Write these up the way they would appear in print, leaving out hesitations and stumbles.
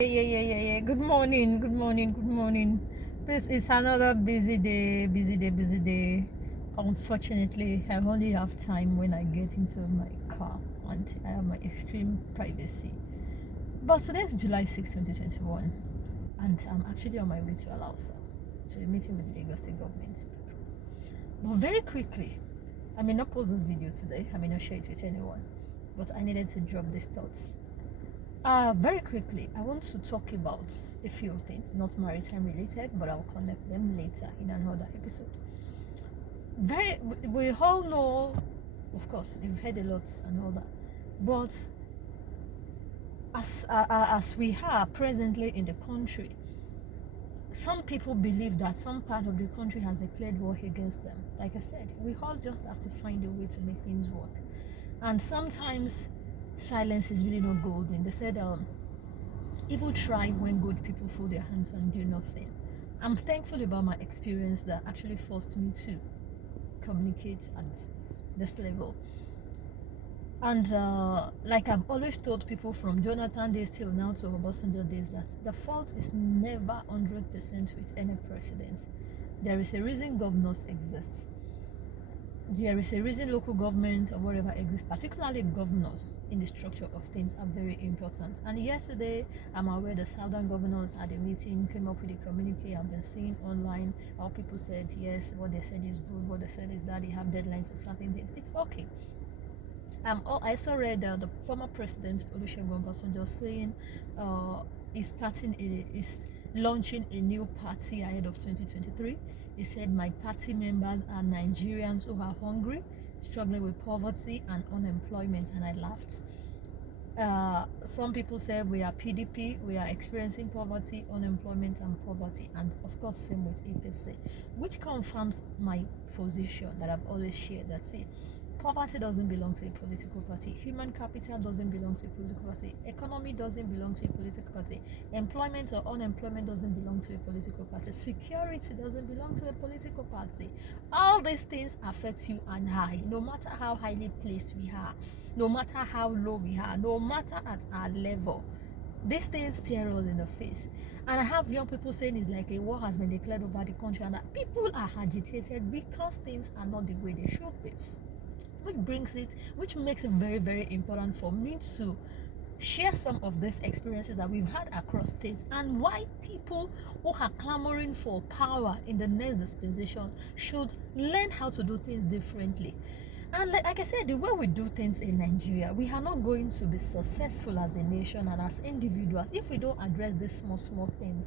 Yeah. Good morning, good morning, good morning. Please, it's another busy day. Unfortunately, I only have time when I get into my car and I have my extreme privacy. But today is July 6, 2021, and I'm actually on my way to Alausa to a meeting with the Lagos State government. But very quickly, I may not post this video today, I may not share it with anyone, but I needed to drop these thoughts. Very quickly, I want to talk about a few things, not maritime related, but I'll connect them later in another episode. We all know, of course, you've heard a lot and all that, but as we are presently in the country, some people believe that some part of the country has declared war against them. Like I said, we all just have to find a way to make things work, and sometimes silence is really not golden. They said evil thrive when good people fold their hands and do nothing. I'm thankful about my experience that actually forced me to communicate at this level. And like I've always told people from Jonathan days till now to Obasanjo days, that the fault is never 100% with any president. There is a reason governors exist. There is a reason local government or whatever exists, particularly governors in the structure of things are very important. And yesterday, I'm aware the southern governors had a meeting, came up with a communique. I've been seeing online how people said, yes, what they said is good, what they said is that they have deadlines for certain things. It's okay. I also read the former president Olusegun Obasanjo saying is launching a new party ahead of 2023. He said, my party members are Nigerians who are hungry, struggling with poverty and unemployment. And I laughed. Some people say we are PDP, we are experiencing poverty, unemployment and poverty, and of course same with APC, which confirms my position that I've always shared. That's it. Poverty doesn't belong to a political party. Human capital doesn't belong to a political party. Economy doesn't belong to a political party. Employment or unemployment doesn't belong to a political party. Security doesn't belong to a political party. All these things affect you and I, no matter how highly placed we are, no matter how low we are, no matter at our level. These things stare us in the face. And I have young people saying it's like a war has been declared over the country and that people are agitated because things are not the way they should be. Which makes it very, very important for me to share some of these experiences that we've had across states and why people who are clamoring for power in the next dispensation should learn how to do things differently. And like I said, the way we do things in Nigeria, we are not going to be successful as a nation and as individuals if we don't address these small things.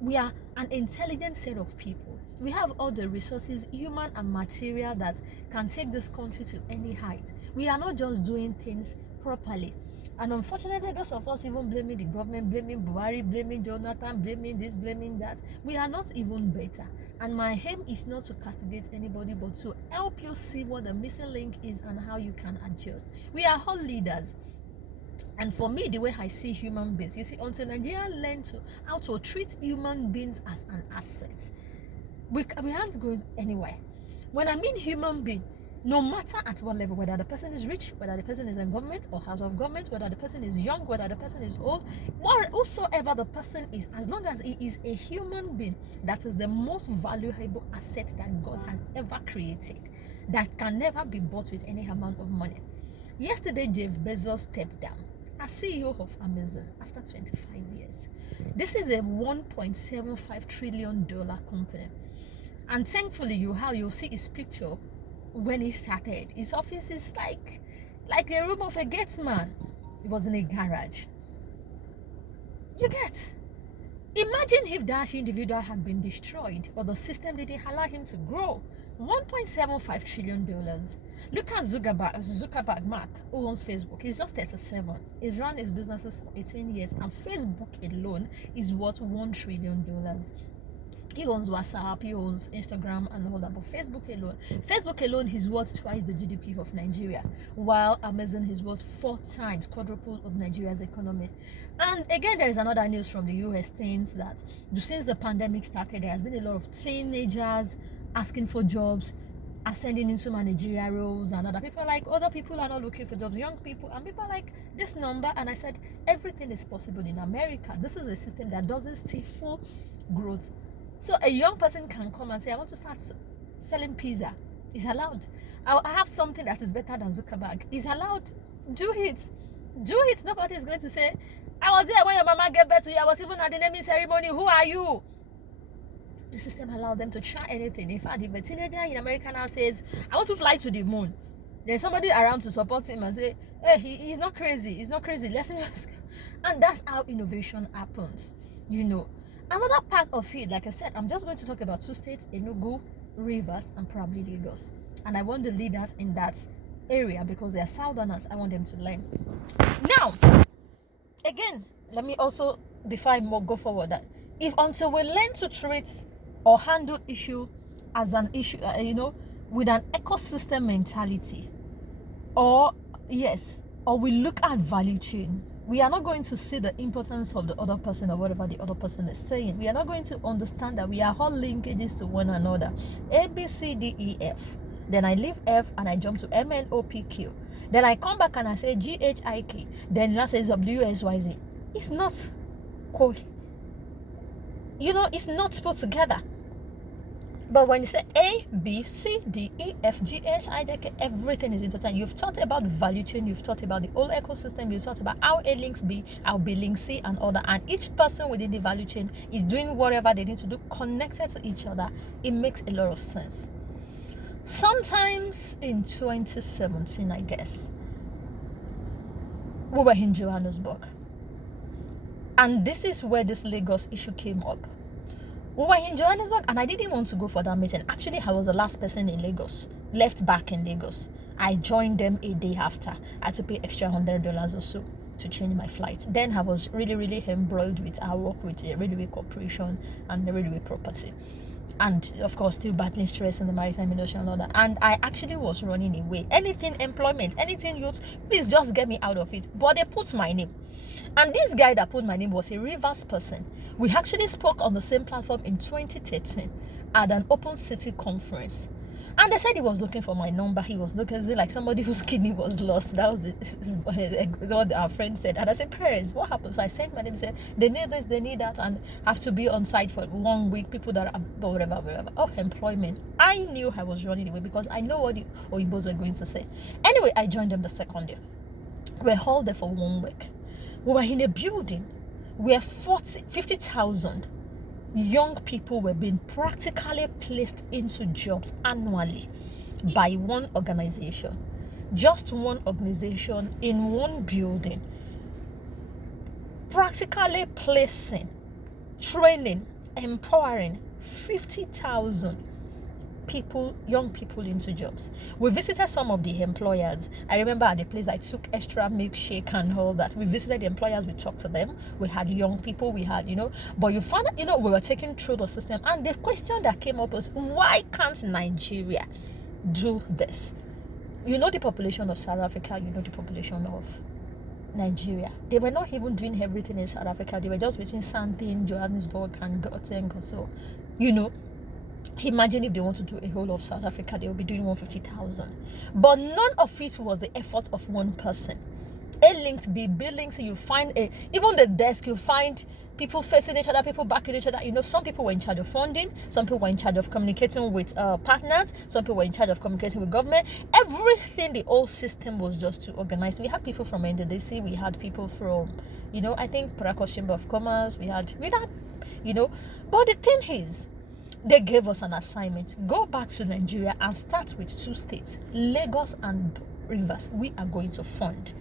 We are an intelligent set of people. We have all the resources, human and material, that can take this country to any height. We are not just doing things properly. And unfortunately, those of us even blaming the government, blaming Buhari, blaming Jonathan, blaming this, blaming that, we are not even better. And my aim is not to castigate anybody, but to help you see what the missing link is and how you can adjust. We are all leaders. And for me, the way I see human beings, you see, until Nigeria learn how to treat human beings as an asset, we aren't going anywhere. When I mean human being, no matter at what level, whether the person is rich, whether the person is in government or out of government, whether the person is young, whether the person is old, whatsoever the person is, as long as he is a human being, that is the most valuable asset that God has ever created, that can never be bought with any amount of money. Yesterday, Jeff Bezos stepped down as CEO of Amazon after 25 years. This is a $1.75 trillion company. And thankfully, you'll see his picture when he started. His office is like the room of a gatesman. It was in a garage. You get? Imagine if that individual had been destroyed or the system didn't allow him to grow. $1.75 trillion. Look at Zuckerberg Mark, who owns Facebook. He's just 37. He's run his businesses for 18 years, and Facebook alone is worth $1 trillion. He owns WhatsApp, he owns Instagram and all that, but Facebook alone is worth twice the GDP of Nigeria, while Amazon is worth 4 times, quadruple of Nigeria's economy. And again, there is another news from the US things that since the pandemic started, there has been a lot of teenagers asking for jobs, ascending into managerial roles, and other people are like, other people are not looking for jobs, young people, and people are like, this number. And I said, everything is possible in America. This is a system that doesn't stifle growth. So a young person can come and say, I want to start selling pizza. It's allowed. I have something that is better than Zuckerberg. It's allowed. Do it. Do it. Nobody is going to say, I was there when your mama gave birth to you. I was even at the naming ceremony. Who are you? The system allowed them to try anything. In fact, if a teenager in America now says, I want to fly to the moon, there's somebody around to support him and say, hey, he's not crazy. He's not crazy. Let's just... And that's how innovation happens. Another part of it, like I said, I'm just going to talk about 2 states, Enugu, Rivers, and probably Lagos. And I want the leaders in that area because they are southerners. I want them to learn. Now, again, let me also, before I go forward, that if until we learn to treat or handle issue as an issue, with an ecosystem mentality, or we look at value chains, we are not going to see the importance of the other person or whatever the other person is saying. We are not going to understand that we are all linkages to one another. A, B, C, D, E, F. Then I leave F and I jump to M, N, O, P, Q. Then I come back and I say G, H, I, K. Then that says W, S, Y, Z. It's not it's not put together. But when you say A, B, C, D, E, F, G, H, I, J, K, everything is intertwined. You've thought about value chain, you've thought about the whole ecosystem, you've thought about how A links B, how B links C, and other. And each person within the value chain is doing whatever they need to do, connected to each other. It makes a lot of sense. Sometimes in 2017, I guess, we were in Johannesburg. And this is where this Lagos issue came up. We were in Johannesburg and I didn't want to go for that meeting. Actually, I was the last person in Lagos, left back in Lagos. I joined them a day after. I had to pay extra $100 or so to change my flight. Then I was really, really embroiled with our work with the Railway Corporation and the Railway Property. And of course, still battling stress in the maritime industry and all that. And I actually was running away. Anything employment, anything youth, please just get me out of it. But they put my name. And this guy that put my name was a Rivers person. We actually spoke on the same platform in 2013 at an open city conference. And they said he was looking for my number. He was looking like somebody whose kidney was lost. That was what our friend said. And I said, Perez, what happened? So I sent my name, said, they need this, they need that, and have to be on site for 1 week. People that are whatever. Oh, employment. I knew I was running away because I know what the Oyinbos were going to say. Anyway, I joined them the second day. We were all there for 1 week. We were in a building where 50,000 young people were being practically placed into jobs annually by one organization. Just one organization in one building. Practically placing, training, empowering 50,000 people, young people into jobs. We visited some of the employers. I remember at the place I took extra milkshake and all that. We visited the employers, we talked to them. We had young people, we had, but you found out, we were taken through the system. And the question that came up was, why can't Nigeria do this? The population of South Africa, the population of Nigeria. They were not even doing everything in South Africa. They were just between Sandton, Johannesburg, and Gauteng or so, Imagine if they want to do a whole of South Africa, they will be doing 150,000. But none of it was the effort of one person. A linked B, B linked C, you find even the desk, you find people facing each other, people backing each other. Some people were in charge of funding, some people were in charge of communicating with partners, some people were in charge of communicating with government. Everything, the whole system was just to organize. We had people from NDDC, we had people from, I think Port Harcourt Chamber of Commerce, we had, but the thing is, they gave us an assignment. Go back to Nigeria and start with 2 states, Lagos and Rivers. We are going to fund.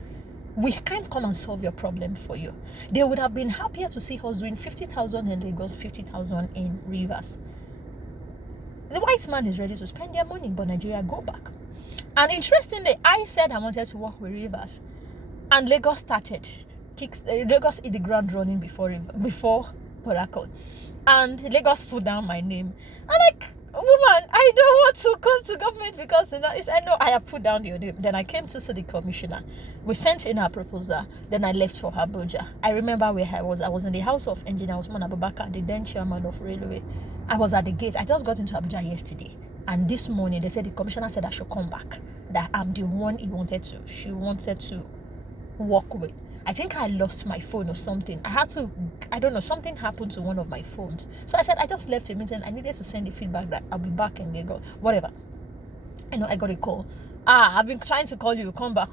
We can't come and solve your problem for you. They would have been happier to see us doing 50,000 in Lagos, 50,000 in Rivers. The white man is ready to spend their money, but Nigeria go back. And interestingly, I said I wanted to work with Rivers, and Lagos started. Lagos hit the ground running before Port Harcourt. And Lagos put down my name. I'm like, woman, I don't want to come to government because I know I have put down your name. Then I came to see the commissioner. We sent in our proposal. Then I left for Abuja. I remember where I was. I was in the house of Engineer Usman Abubakar, the then chairman of Railway. I was at the gate. I just got into Abuja yesterday. And this morning, they said the commissioner said I should come back, that I'm the one she wanted to work with. I think I lost my phone or something. I don't know, something happened to one of my phones. So I said, I just left a meeting. I needed to send the feedback that I'll be back in Lagos, whatever. I got a call. I've been trying to call you, come back.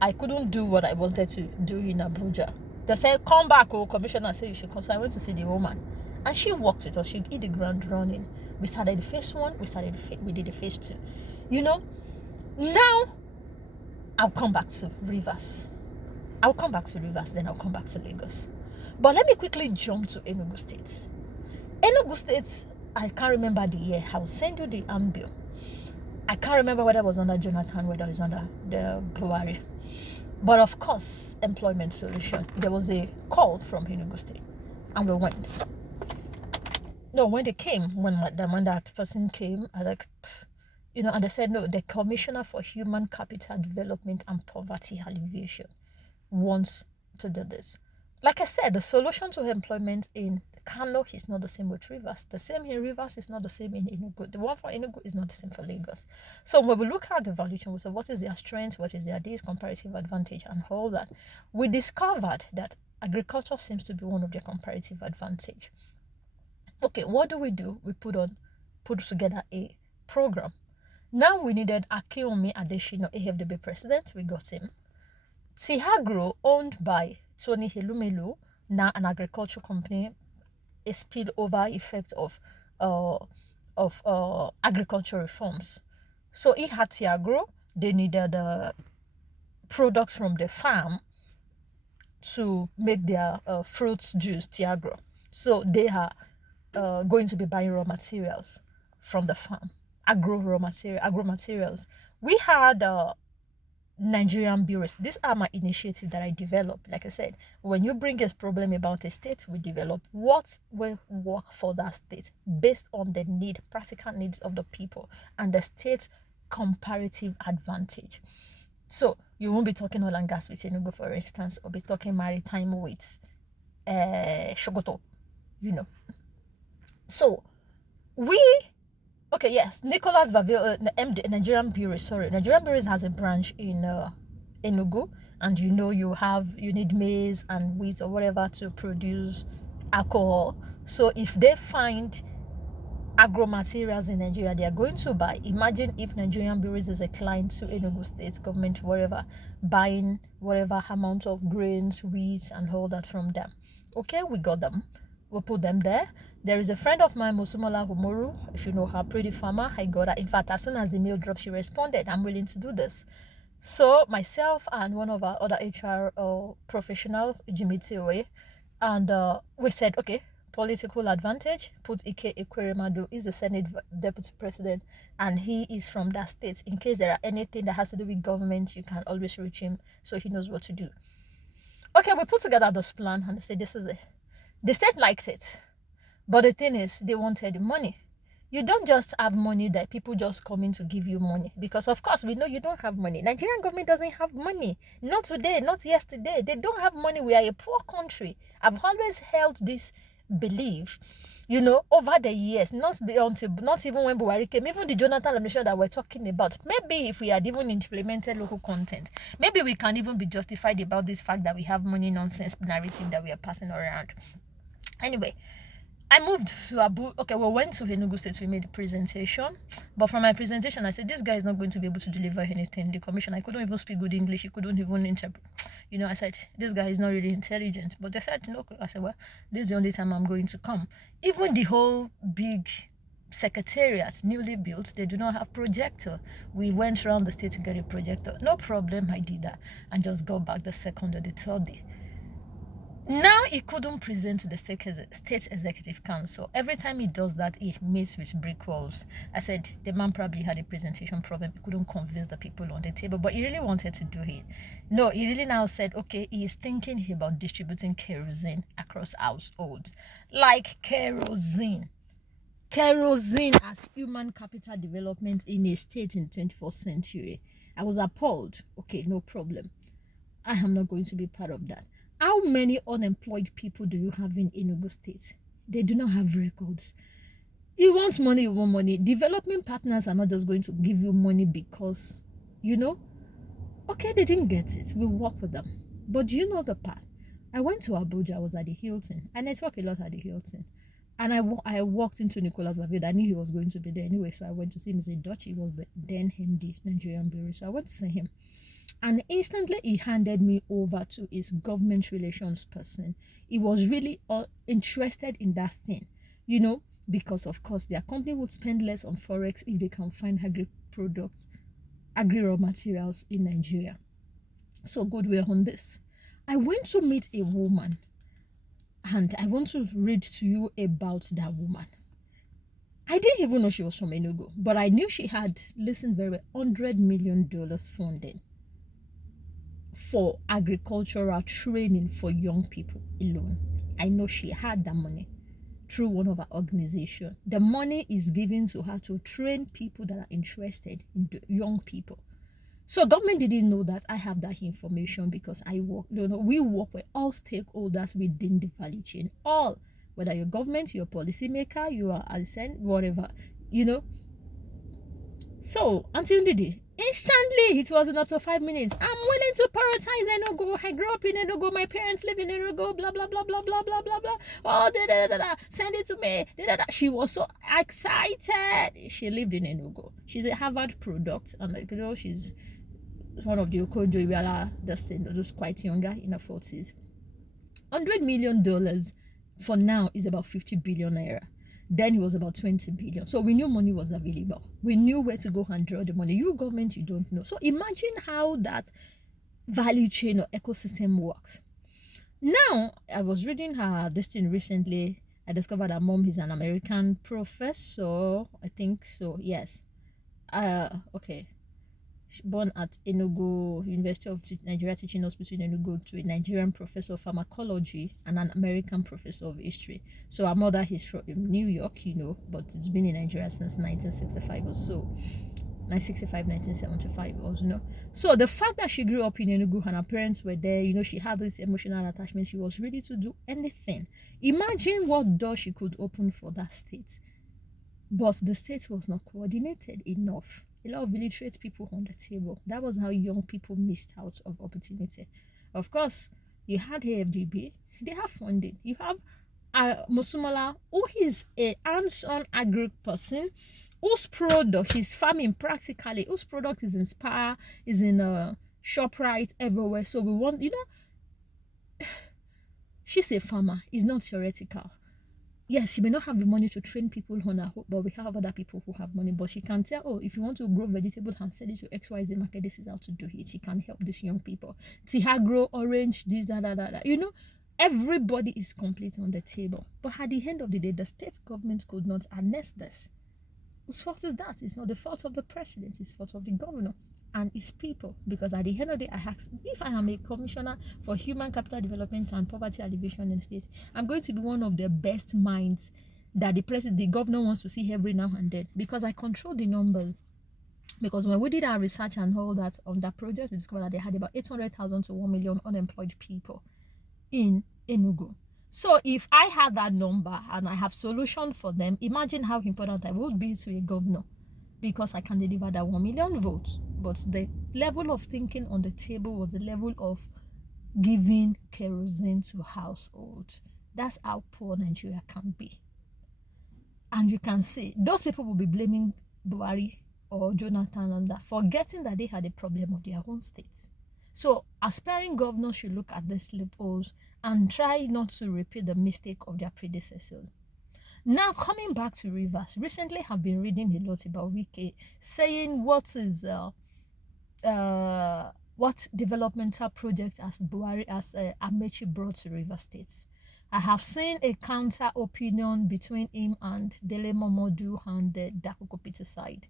I couldn't do what I wanted to do in Abuja. They said, come back, commissioner said you should come. So I went to see the woman. And she worked with us. She hit the ground running. We started the phase 1. We did the phase 2. Now I'll come back to Rivers. Then I'll come back to Lagos. But let me quickly jump to Enugu State. Enugu State, I can't remember the year. I'll send you the bill. I can't remember whether it was under Jonathan, whether it was under the Buhari. But of course, employment solution. There was a call from Enugu State. And we went. No, when that person came, and they said, no, the Commissioner for Human Capital Development and Poverty Alleviation wants to do this. Like I said, the solution to employment in Kano is not the same with Rivers. The same in Rivers is not the same in Enugu. The one for Enugu is not the same for Lagos. So when we look at the valuation, we say what is their strength, what is their comparative advantage, and all that, we discovered that agriculture seems to be one of their comparative advantage. Okay, what do? We put together a program. Now we needed Akinwumi Adesina, AFDB president. We got him. Tihagro, owned by Tony Helumelu, now an agriculture company, a spillover effect of agriculture reforms. So he had Tiagro. They needed products from the farm to make their fruit juice, Tiagro. So they are going to be buying raw materials from the farm, agro materials. We had Nigerian bureaus. These are my initiative that I developed. Like I said, when you bring a problem about a state, we develop what will work for that state based on the practical needs of the people and the state's comparative advantage. So you won't be talking oil and gas with Enugu, for instance, or be talking maritime with Sokoto, So Nicholas Vavil, MD, Nigerian Breweries has a branch in Enugu, and you need maize and wheat or whatever to produce alcohol. So if they find agro materials in Nigeria, they are going to buy. Imagine if Nigerian Breweries is a client to Enugu State government, whatever, buying whatever amount of grains, wheat, and all that from them. Okay, we got them. We'll put them there. There is a friend of mine, Mosumola Humoru. If you know her, Pretty Farmer, I got her. In fact, as soon as the mail dropped, she responded, I'm willing to do this. So myself and one of our other HR professional, Jimmy Tewe, and we said, okay, political advantage, put Ike Ekweremadu, is the Senate Deputy President, and he is from that state. In case there are anything that has to do with government, you can always reach him so he knows what to do. Okay, we put together this plan and said, this is it. The state liked it, but the thing is, they wanted money. You don't just have money that people just come in to give you money, because of course we know you don't have money. Nigerian government doesn't have money. Not today, not yesterday. They don't have money. We are a poor country. I've always held this belief, over the years, not even when Buhari came, even the Jonathan administration that we're talking about. Maybe if we had even implemented local content, maybe we can even be justified about this fact that we have money nonsense narrative that we are passing around. Anyway, I moved to Abu. Okay, we went to Enugu State. We made a presentation, but from my presentation, I said this guy is not going to be able to deliver anything. The commission, I couldn't even speak good English. He couldn't even interpret. I said this guy is not really intelligent. But they said no. I said, well, this is the only time I'm going to come. Even the whole big secretariat, newly built, they do not have projector. We went around the state to get a projector. No problem. I did that and just got back the second or the third day. Now he couldn't present to the state executive council. Every time he does that, he meets with brick walls. I said the man probably had a presentation problem. He couldn't convince the people on the table, but he really wanted to do it. No, he really now said, okay, he is thinking about distributing kerosene across households. Like kerosene as human capital development in a state in the 21st century. I was appalled. Okay, no problem. I am not going to be part of that. How many unemployed people do you have in Enugu State? They do not have records. You want money, you want money. Development partners are not just going to give you money because, okay, they didn't get it. We work with them. But do you know the part? I went to Abuja. I was at the Hilton. I network a lot at the Hilton. And I walked into Nicholas Bavid. I knew he was going to be there anyway. So I went to see him. He's a Dutch. He was the then MD, Nigerian Bureau. So I went to see him. And instantly he handed me over to his government relations person. He was really interested in that thing, because of course their company would spend less on forex if they can find agri raw materials in Nigeria. So good, we're on this. I went to meet a woman, and I want to read to you about that woman. I didn't even know she was from Enugu, but I knew she had, listen very well, $100 million funding for agricultural training for young people alone. I know she had that money through one of her organizations. The money is given to her to train people that are interested in the young people. So government didn't know that. I have that information because we work with all stakeholders within the value chain. All, whether you're government, you're a policymaker, you are ASEAN, whatever, So until the day, instantly, it wasn't up to 5 minutes. I'm willing to prioritize Enugu. I grew up in Enugu. My parents live in Enugu. Blah, blah, blah, blah, blah, blah, blah, blah. Oh, send it to me. She was so excited. She lived in Enugu. She's a Harvard product. And, she's one of the Okojo Iweala, just quite younger, in her 40s. $100 million for now is about 50 billion naira. Then it was about 20 billion. So we knew money was available. We knew where to go and draw the money. You government, you don't know. So imagine how that value chain or ecosystem works. Now, I was reading this thing recently. I discovered her mom is an American professor. I think so, yes. Okay. Born at Enugu, University of Nigeria Teaching Hospital in Enugu, to a Nigerian professor of pharmacology and an American professor of history. So her mother is from New York, but it's been in Nigeria since 1965 or so. 1965, 1975 or So the fact that she grew up in Enugu and her parents were there, she had this emotional attachment. She was ready to do anything. Imagine what door she could open for that state. But the state was not coordinated enough. A lot of illiterate people on the table. That was how young people missed out of opportunity. Of course, you had AFDB. They have funding. You have Mosumala, who is a hands-on agri person, whose product is farming practically, whose product is in Spire, is in ShopRite, everywhere. So we want, she's a farmer. It's not theoretical. Yes, she may not have the money to train people on her, but we have other people who have money. But she can tell, if you want to grow vegetables and sell it to XYZ market, this is how to do it. She can help these young people. Tiha grow orange, this, that. Everybody is complete on the table. But at the end of the day, the state government could not harness this. Whose fault is that? It's not the fault of the president. It's the fault of the governor and his people. Because at the end of the day, I ask, if I am a commissioner for human capital development and poverty alleviation in the state, I'm going to be one of the best minds that the governor wants to see every now and then, because I control the numbers. Because when we did our research and all that on that project, we discovered that they had about 800,000 to 1 million unemployed people in Enugu. So if I had that number and I have solution for them, imagine how important I would be to a governor, because I can deliver that 1 million votes. But the level of thinking on the table was the level of giving kerosene to household. That's how poor Nigeria can be. And you can see, those people will be blaming Buhari or Jonathan and that, forgetting that they had a problem of their own states. So aspiring governors should look at these loopholes and try not to repeat the mistake of their predecessors. Now, coming back to Rivers, recently I've been reading a lot about Wike, saying what developmental project as Amechi brought to Rivers State. I have seen a counter opinion between him and Dele Momodu and the Dakokopiti side,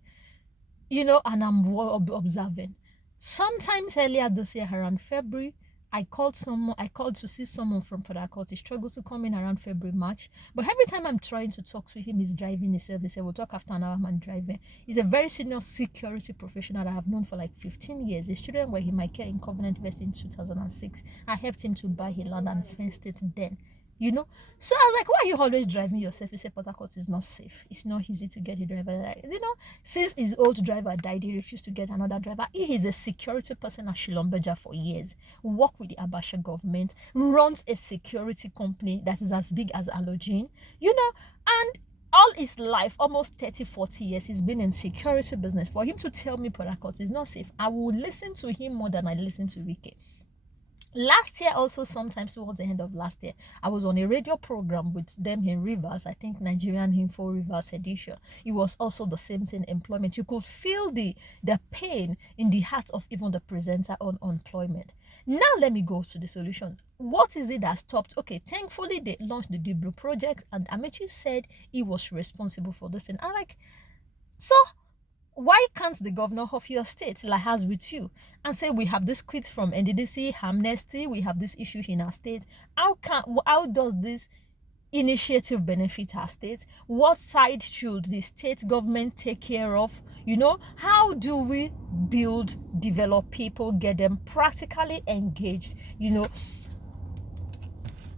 and I'm observing. Sometimes earlier this year, around February, I called to see someone from Port Harcourt. He struggles to come in around February, March. But every time I'm trying to talk to him, he's driving himself. He said, we'll talk after an hour, I'm driving. He's a very senior security professional that I have known for like 15 years. A student where he might care in Covenant West in 2006. I helped him to buy a land and fenced it then. you know. So I was like, why are you always driving yourself? He said Port Harcourt is not safe. It's not easy to get a driver. Like, you know, since his old driver died, he refused to get another driver. He is a security person at Shilombeja for years, worked with the Abacha government, runs a security company that is as big as Allogene, you know, and all his life, almost 30-40 years, he's been in security business. For him to tell me Port Harcourt is not safe, I will listen to him more than I listen to Wike. Last year also, sometimes towards the end of last year, I was on a radio program with them in Rivers, I think Nigerian Info Rivers edition. It was also the same thing, employment. You could feel the pain in the heart of even the presenter on employment. Now let me go to the solution. What is it that stopped? Okay, thankfully they launched the Deep Blue project, and Amaechi said he was responsible for this. And I'm like, so why can't the governor of your state, like has with you, and say we have this quit from NDDC, amnesty, we have this issue in our state? How does this initiative benefit our state? What side should the state government take care of? You know, how do we build, develop people, get them practically engaged? You know,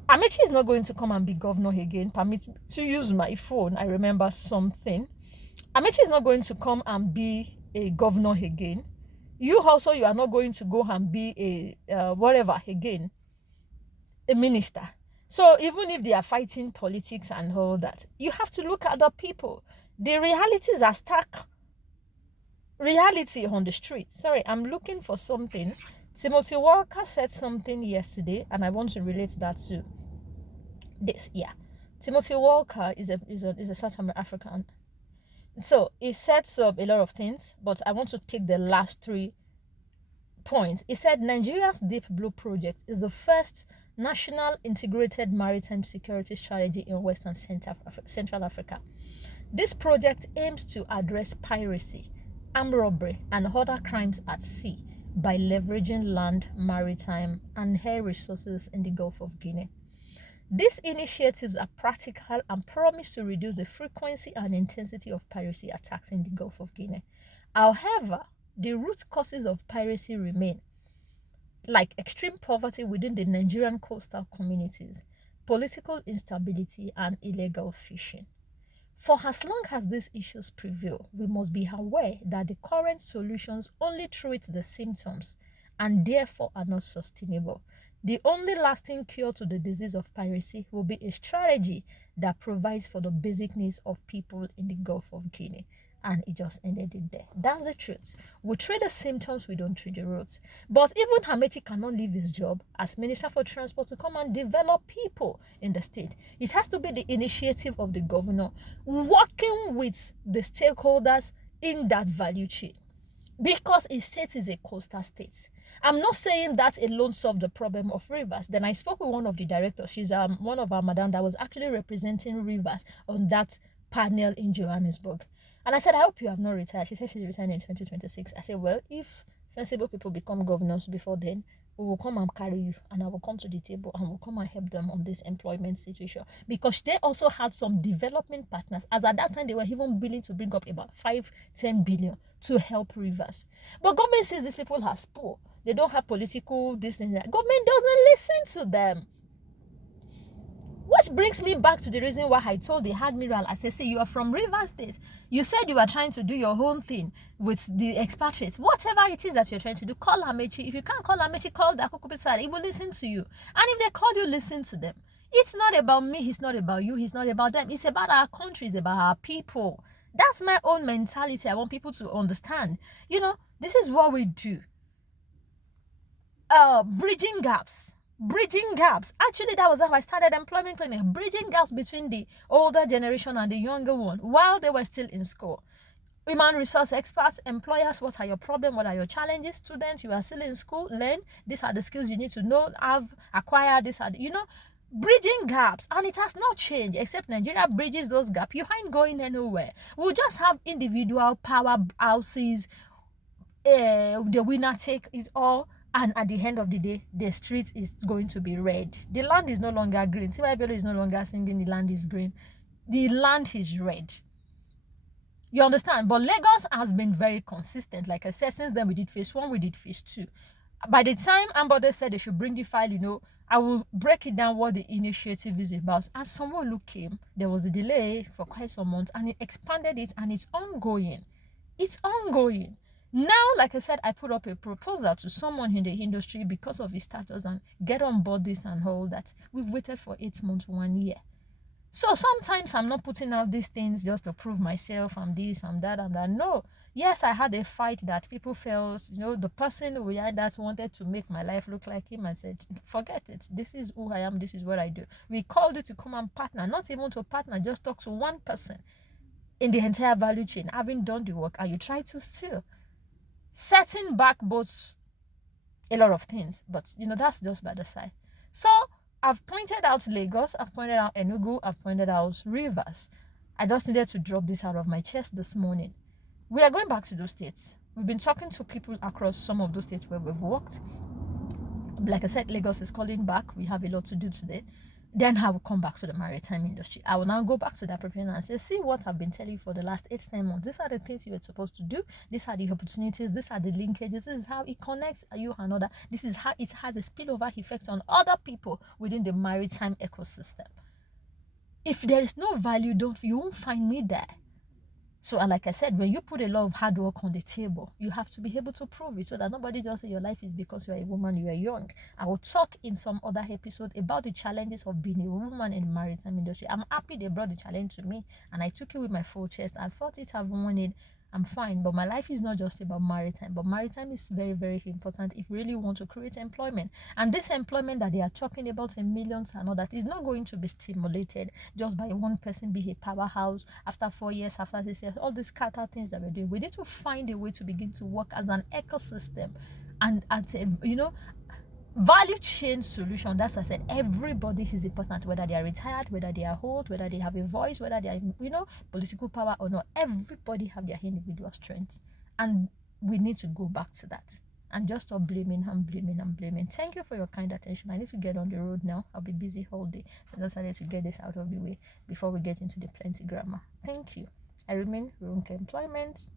Amaechi is not going to come and be governor again. Permit me to use my phone. I remember something. Amaechi is not going to come and be a governor again. You also, you are not going to go and be a whatever again, a minister. So even if they are fighting politics and all that, you have to look at the people. The realities are stark reality on the street. Sorry, I'm looking for something. Timothy Walker said something yesterday, and I want to relate that to this. Yeah, Timothy Walker is a South African. So it sets up a lot of things, but I want to pick the last 3 points. He said Nigeria's Deep Blue project is the first national integrated maritime security strategy in Western Central Africa. This project aims to address piracy, armed robbery, and other crimes at sea by leveraging land, maritime, and air resources in the Gulf of Guinea. These initiatives are practical and promise to reduce the frequency and intensity of piracy attacks in the Gulf of Guinea. However, the root causes of piracy remain, like extreme poverty within the Nigerian coastal communities, political instability, and illegal fishing. For as long as these issues prevail, we must be aware that the current solutions only treat the symptoms and therefore are not sustainable. The only lasting cure to the disease of piracy will be a strategy that provides for the basic needs of people in the Gulf of Guinea. And it just ended it there. That's the truth. We treat the symptoms, we don't treat the roots. But even Amaechi cannot leave his job as Minister for Transport to come and develop people in the state. It has to be the initiative of the governor working with the stakeholders in that value chain, because his state is a coastal state. I'm not saying that alone solved the problem of Rivers. Then I spoke with one of the directors. She's one of our madam that was actually representing Rivers on that panel in Johannesburg. And I said, I hope you have not retired. She said she's retiring in 2026. I said, well, if sensible people become governors before then, we will come and carry you, and I will come to the table and we'll come and help them on this employment situation. Because they also had some development partners, as at that time they were even willing to bring up about 5-10 billion to help Rivers. But government sees these people as poor. They don't have political this and that. Government doesn't listen to them. Which brings me back to the reason why I told the admiral, I said, see, you are from Rivers State. You said you are trying to do your own thing with the expatriates. Whatever it is that you're trying to do, call Amaechi. If you can't call Amaechi, call the Akoko Pisari. He will listen to you. And if they call you, listen to them. It's not about me. It's not about you. It's not about them. It's about our country. It's about our people. That's my own mentality. I want people to understand. You know, this is what we do. Bridging gaps. Actually, that was how I started Employment Clinic. Bridging gaps between the older generation and the younger one while they were still in school. Human resource experts, employers, what are your problems? What are your challenges? Students, you are still in school, learn. These are the skills you need to know, acquire. These are bridging gaps. And it has not changed, except Nigeria bridges those gaps. You ain't going anywhere. We'll just have individual powerhouses. The winner take it all. And at the end of the day, the street is going to be red. The land is no longer green. Tiwa Bello is no longer singing the land is green. The land is red. You understand? But Lagos has been very consistent. Like I said, since then we did phase 1, we did phase 2. By the time Ambode said they should bring the file, I will break it down what the initiative is about. And someone who came, there was a delay for quite some months, and it expanded it, and it's ongoing. It's ongoing. Now, like I said, I put up a proposal to someone in the industry because of his status and get on board this and all that. We've waited for 8 months, 1 year. So sometimes I'm not putting out these things just to prove myself, I'm this, I'm that, I'm that. No. Yes, I had a fight that people felt, the person behind that wanted to make my life look like him. I said, forget it. This is who I am. This is what I do. We called you to come and partner, not even to partner, just talk to one person in the entire value chain, having done the work, and you try to steal. Setting back both a lot of things, but that's just by the side. So I've pointed out Lagos, I've pointed out Enugu, I've pointed out Rivers. I just needed to drop this out of my chest this morning. We are going back to those states. We've been talking to people across some of those states where we've worked. Like I said, Lagos is calling back. We have a lot to do today. Then I will come back to the maritime industry. I will now go back to that preparation and say, see what I've been telling you for the last 8-10 months. These are the things you were supposed to do. These are the opportunities. These are the linkages. This is how it connects you and other. This is how it has a spillover effect on other people within the maritime ecosystem. If there is no value, you won't find me there. So, and like I said, when you put a lot of hard work on the table, you have to be able to prove it so that nobody just say your life is because you're a woman, you are young. I will talk in some other episode about the challenges of being a woman in the maritime industry. I'm happy they brought the challenge to me and I took it with my full chest. I fought it, I've won it. I'm fine, but my life is not just about maritime, but maritime is very, very important if we really want to create employment. And this employment that they are talking about in millions and all that is not going to be stimulated just by one person being a powerhouse after 4 years, after 6 years, all these scatter things that we're doing. We need to find a way to begin to work as an ecosystem and at a, value chain solution. That's why I said everybody is important, whether they are retired, whether they are old, whether they have a voice, whether they are political power or not. Everybody have their individual strengths, and we need to go back to that and just stop blaming and blaming and blaming. Thank you for your kind attention. I need to get on the road now. I'll be busy all day, so I decided to get this out of the way before we get into the plenty grammar. Thank you. I remain Ronke Employment.